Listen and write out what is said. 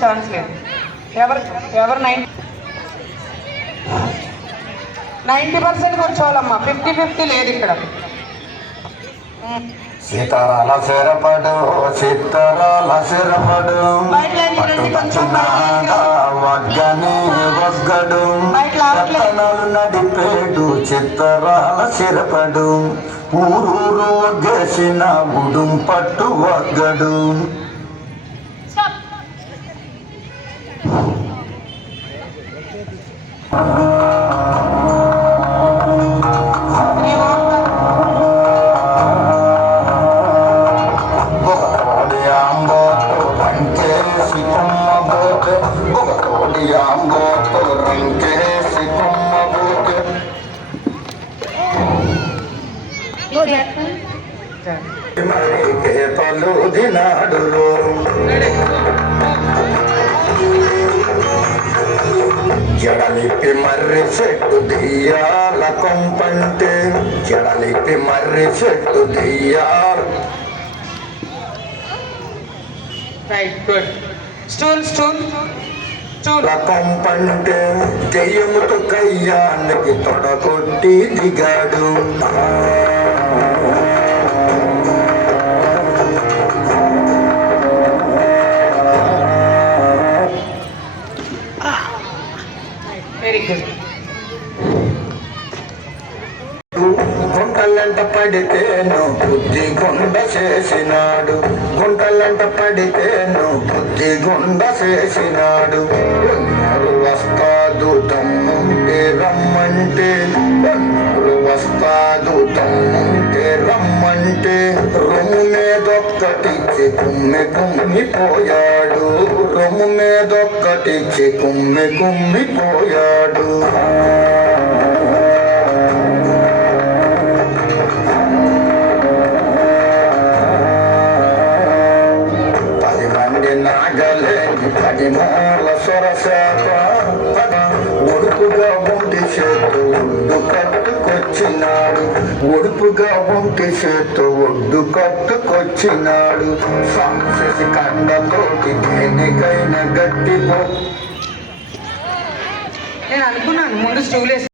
Chance లేదు. ఎవరు ఎవరు 90% కూర్చోవాలమ్మా, 50-50 లేదు ఇక్కడ. సీతారాల శరపడు చిత్తరాల శరపడు వగ్గని వగ్గడు రతనాలు నడిపేడు చిత్తరాల శరపడు ఊరూరు వగ్గేసిన గుడుం పట్టు వగ్గడు. జడలిప్పి మర్రి చెట్టు దెయ్యాల కొంపంటే జడలిప్పి మర్రి చెట్టు దెయ్యాల. కొంపంటే దెయ్యముతో కయ్యానికి తొడగొట్టి దిగాడు. గుంటలంట పడితేను బుద్ధి గుండ చేసినాడు. గుంటలంట పడితేను బుద్ధి గుండ చేసినాడు. వస్తాదు తమ్ముంటే రమ్మంటే వస్తాదు తమ్ముంటే రమ్మంటే రొమ్ము మీదొక్కటిచ్చి కుమ్మిపోయాడు. రొమ్ము మీదొక్కటిచ్చి కుమ్మిపోయాడు. పది మూల సొరసేప ఒడుపుగా ఒంటి చేతు ఒడ్డు కట్టుకొచ్చినాడు. ఒడుపుగా ఒంటి చేతు ఒడ్డు కట్టుకొచ్చినాడు. సంశసి కండతోటి దేనికైనా గట్టిపో. నేను అనుకున్నాను ముందు స్టూల్